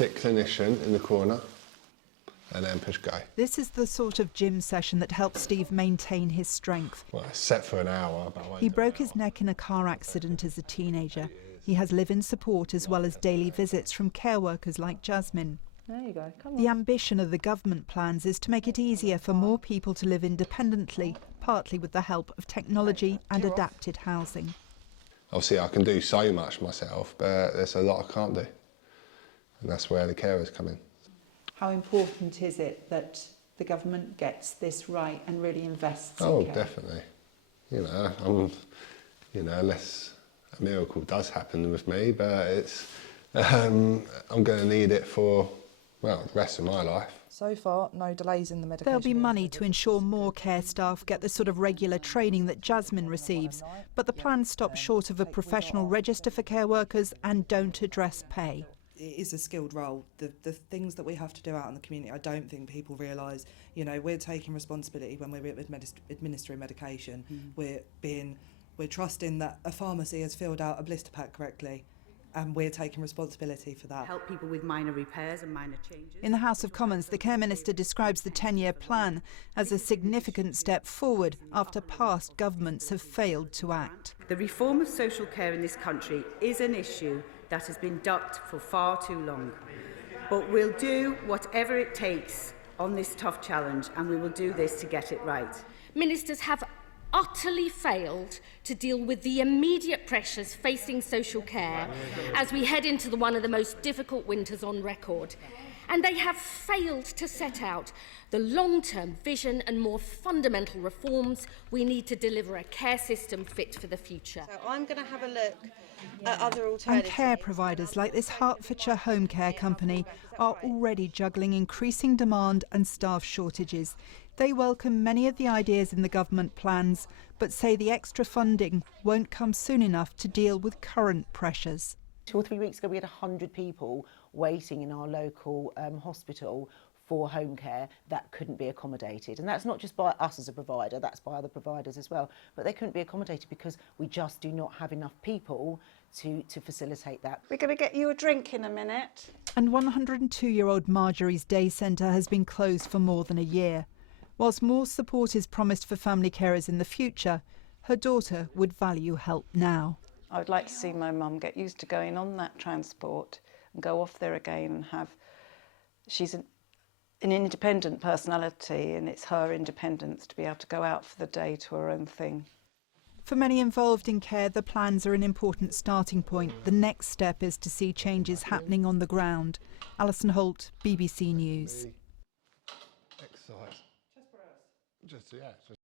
Stick clinician in the corner and then push go. This is the sort of gym session that helps Steve maintain his strength. Well, it's set for an hour. But he broke his neck in a car accident as a teenager. He has live-in support as well as daily visits from care workers like Jasmine. There you go, come on. The ambition of the government plans is to make it easier for more people to live independently, partly with the help of technology and adapted housing. Obviously I can do so much myself, but there's a lot I can't do. And that's where the carers come in. How important is it that the government gets this right and really invests in care? Definitely. Unless a miracle does happen with me, but it's, I'm going to need it for, well, the rest of my life. So far, no delays in the medication. There'll be money to ensure more care staff get the sort of regular training that Jasmine receives, but the plans stop short of a professional register for care workers and don't address pay. It is a skilled role. The things that we have to do out in the community, I don't think people realise. We're taking responsibility when we're administering medication. We're trusting that a pharmacy has filled out a blister pack correctly, and we're taking responsibility for that. Help people with minor repairs and minor changes. In the House of Commons, the Care Minister describes the 10-year plan as a significant step forward after past governments have failed to act. The reform of social care in this country is an issue that has been ducked for far too long. But we'll do whatever it takes on this tough challenge, and we will do this to get it right. Ministers have utterly failed to deal with the immediate pressures facing social care as we head into one of the most difficult winters on record. And they have failed to set out the long-term vision and more fundamental reforms we need to deliver a care system fit for the future. So I'm going to have a look at other alternatives. And care providers like this Hertfordshire Homecare company are already juggling increasing demand and staff shortages. They welcome many of the ideas in the government plans, but say the extra funding won't come soon enough to deal with current pressures. 2 or 3 weeks ago we had 100 people waiting in our local hospital for home care that couldn't be accommodated. And that's not just by us as a provider, that's by other providers as well. But they couldn't be accommodated because we just do not have enough people to facilitate that. We're going to get you a drink in a minute. And 102-year-old Marjorie's day centre has been closed for more than a year. Whilst more support is promised for family carers in the future, her daughter would value help now. I would like to see my mum get used to going on that transport and go off there again and have... She's an independent personality, and it's her independence to be able to go out for the day to her own thing. For many involved in care, the plans are an important starting point. The next step is to see changes happening on the ground. Alison Holt, BBC News. Exercise. Just, yeah.